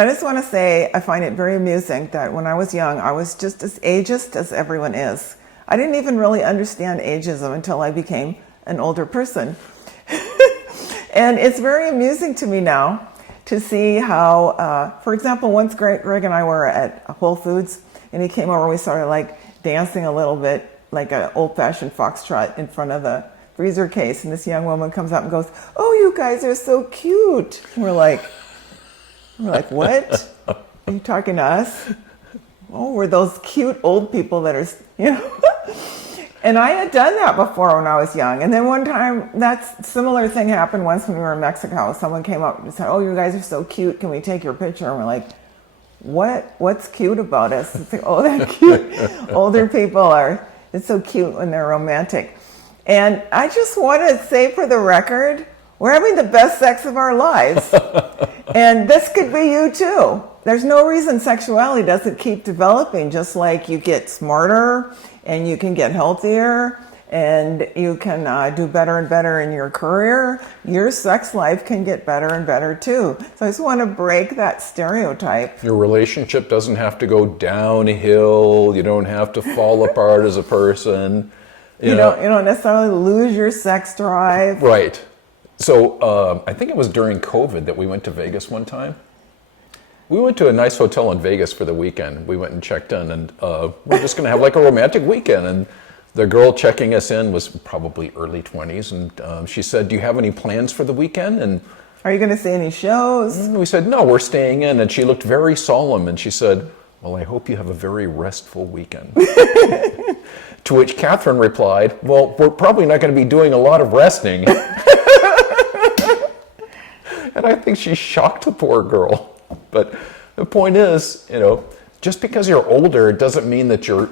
I just want to say I find it very amusing that when I was young, I was just as ageist as everyone is. I didn't even really understand ageism until I became an older person. And it's very amusing to me now to see how, for example, once Greg and I were at Whole Foods, and he came over and we started like dancing a little bit like an old-fashioned foxtrot in front of the freezer case, and this young woman comes up and goes, "Oh, you guys are so cute." And we're like, "What? Are you talking to us?" "Oh, we're those cute old people that are, you know." And I had done that before when I was young. And then one time, that similar thing happened once when we were in Mexico. Someone came up and said, "Oh, you guys are so cute. Can we take your picture?" And we're like, What's cute about us?" It's like, "Oh, they're cute." Older people are, it's so cute when they're romantic. And I just want to say for the record, we're having the best sex of our lives. And this could be you too. There's no reason sexuality doesn't keep developing, just like you get smarter and you can get healthier and you can do better and better in your career. Your sex life can get better and better too. So I just want to break that stereotype. Your relationship doesn't have to go downhill. You don't have to fall apart as a person. You don't necessarily lose your sex drive. Right. So I think it was during COVID that we went to Vegas one time. We went to a nice hotel in Vegas for the weekend. We went and checked in, and we're just going to have like a romantic weekend. And the girl checking us in was probably early 20s, and she said, "Do you have any plans for the weekend?" And "Are you going to see any shows?" And we said, "No, we're staying in." And she looked very solemn, and she said, "Well, I hope you have a very restful weekend." To which Catherine replied, "Well, we're probably not going to be doing a lot of resting." And I think she shocked the poor girl. But the point is, just because you're older doesn't mean that you're,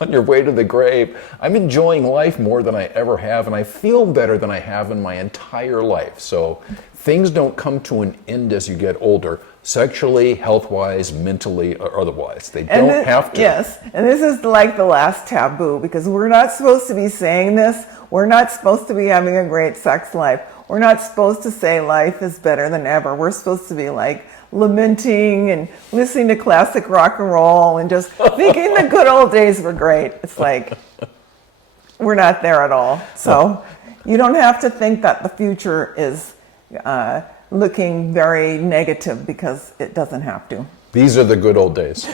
on your way to the grave. I'm enjoying life more than I ever have, and I feel better than I have in my entire life. So things don't come to an end as you get older, sexually, health-wise, mentally, or otherwise. They don't have to. Yes, and this is like the last taboo, because we're not supposed to be saying this. We're not supposed to be having a great sex life. We're not supposed to say life is better than ever. We're supposed to be like lamenting and listening to classic rock and roll and just thinking the good old days were great. It's like, we're not there at all. So you don't have to think that the future is looking very negative, because it doesn't have to. These are the good old days.